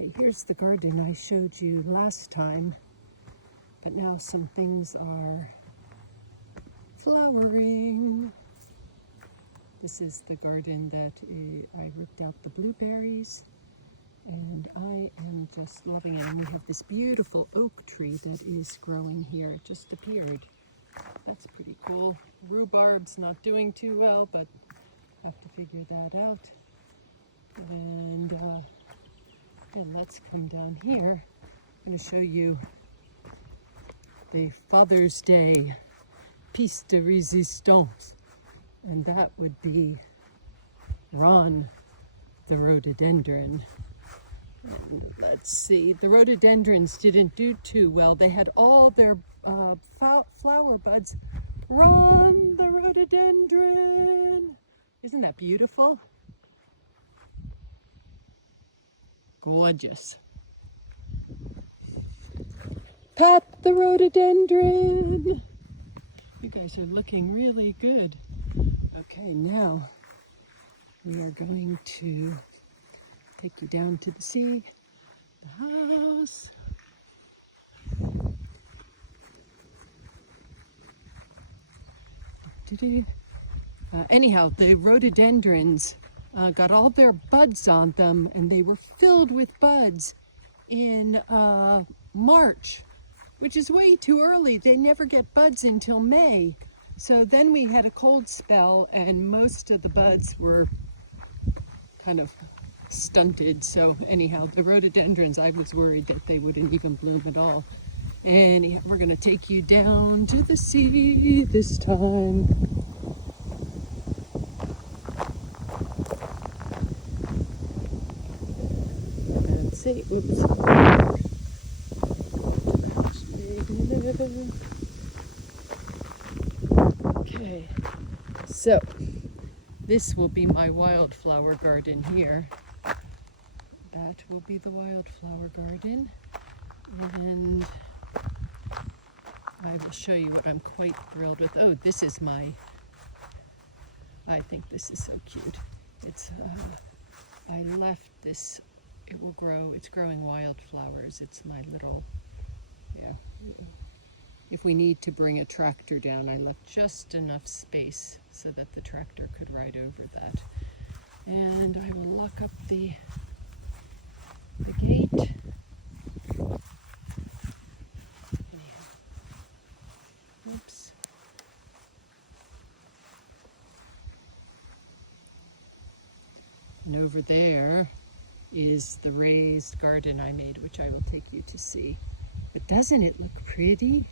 Okay, here's the garden I showed you last time, but now some things are flowering. This is the garden that I ripped out the blueberries, and I am just loving it. And we have this beautiful oak tree that is growing here. It just appeared. That's pretty cool. Rhubarb's not doing too well, but have to figure that out. And let's come down here. I'm going to show you the Father's Day piece de resistance, and that would be Ron the rhododendron. And let's see, the rhododendrons didn't do too well. They had all their flower buds. Ron the rhododendron! Isn't that beautiful? Gorgeous. Pat the rhododendron! You guys are looking really good. Okay, now we are going to take you down to the sea, the house. Anyhow, the rhododendrons got all their buds on them, and they were filled with buds in March, which is way too early. They never get buds until May. So then we had a cold spell, and most of the buds were kind of stunted. So anyhow, the rhododendrons, I was worried that they wouldn't even bloom at all. Anyhow, we're gonna take you down to the sea this time. Let's see, whoops. Okay, so this will be my wildflower garden here. That will be the wildflower garden, and I will show you what I'm quite thrilled with. Oh, this is I think this is so cute. It's, I left this, it will grow, it's growing wildflowers. It's my little, yeah. If we need to bring a tractor down, I left just enough space so that the tractor could ride over that. And I will lock up the gate. Oops. And over there is the raised garden I made, which I will take you to see. But doesn't it look pretty?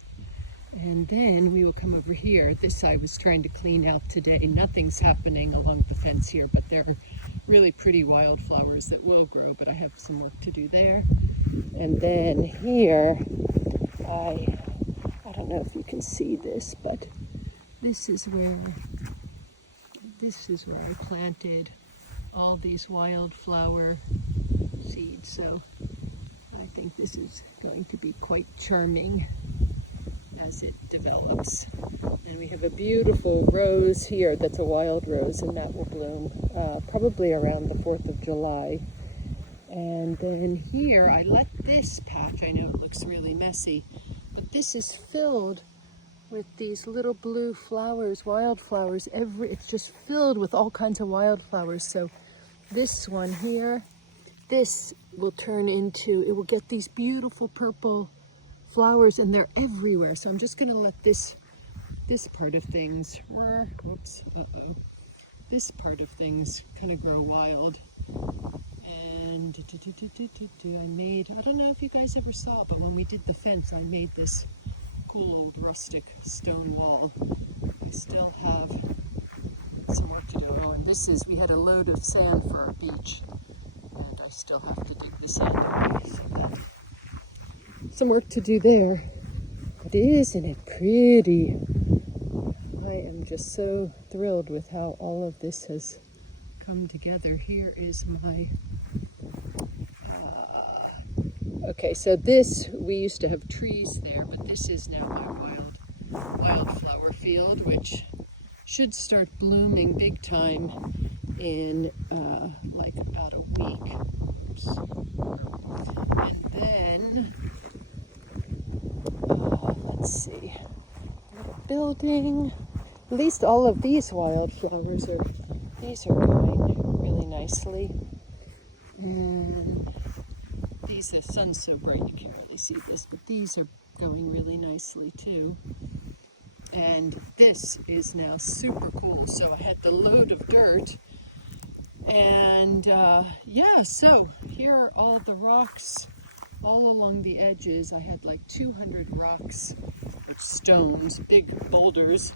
And then we will come over here. This I was trying to clean out today. Nothing's happening along the fence here, but there are really pretty wildflowers that will grow, but I have some work to do there. And then here, I don't know if you can see this, but this is where I planted all these wildflower seeds. So I think this is going to be quite charming as it develops. And we have a beautiful rose here that's a wild rose, and that will bloom probably around the 4th of July. And then here I let this patch, I know it looks really messy, but this is filled with these little blue flowers, wildflowers. It's just filled with all kinds of wildflowers. So this one here, this will turn into, it will get these beautiful purple flowers, and they're everywhere. So I'm just going to let this part of things, this part of things kind of grow wild. And I don't know if you guys ever saw, but when we did the fence, I made this cool old rustic stone wall. I still have some work to do. Oh, and we had a load of sand for our beach, and I still have to dig the sand away. So some work to do there. But isn't it pretty? I am just so thrilled with how all of this has come together. Here is my okay, so this, we used to have trees there, but this is now my wildflower field, which should start blooming big time in like about a week. Oops. And then, let's see, building. At least all of these wildflowers these are going really nicely. And the sun's so bright you can't really see this, but these are going really nicely too. And this is now super cool. So I had the load of dirt, and yeah, so here are all the rocks all along the edges. I had like 200 rocks, or stones, big boulders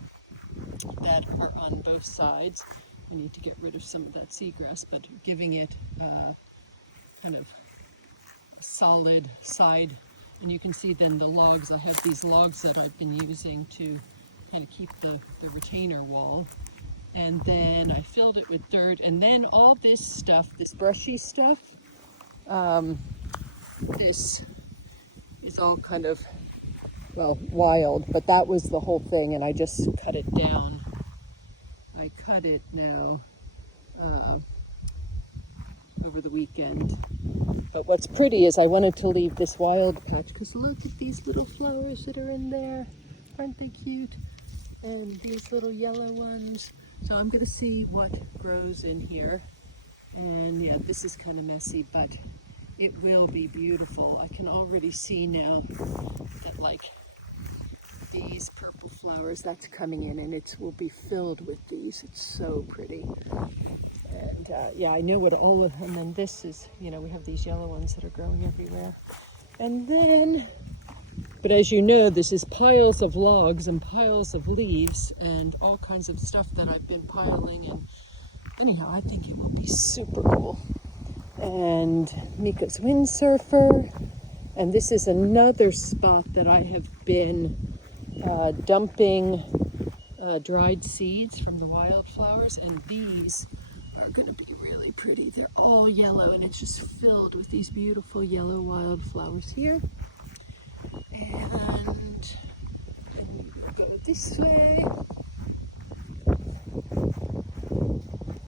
that are on both sides. I need to get rid of some of that seagrass, but giving it kind of a solid side. And you can see then the logs. I have these logs that I've been using to kind of keep the retainer wall. And then I filled it with dirt. And then all this stuff, this brushy stuff, this is all kind of, well, wild, but that was the whole thing, and I just cut it down. I cut it now over the weekend. But what's pretty is I wanted to leave this wild patch, because look at these little flowers that are in there. Aren't they cute? And these little yellow ones. So I'm going to see what grows in here. And yeah, this is kind of messy, but it will be beautiful. I can already see now that like these purple flowers, that's coming in, and it will be filled with these. It's so pretty. And yeah, I know what all of, and then this is, you know, we have these yellow ones that are growing everywhere. And then, but as you know, this is piles of logs and piles of leaves and all kinds of stuff that I've been piling. And anyhow, I think it will be super cool. And Mika's windsurfer. And this is another spot that I have been dumping dried seeds from the wildflowers, and these are going to be really pretty. They're all yellow, and it's just filled with these beautiful yellow wildflowers here. And then we will go this way.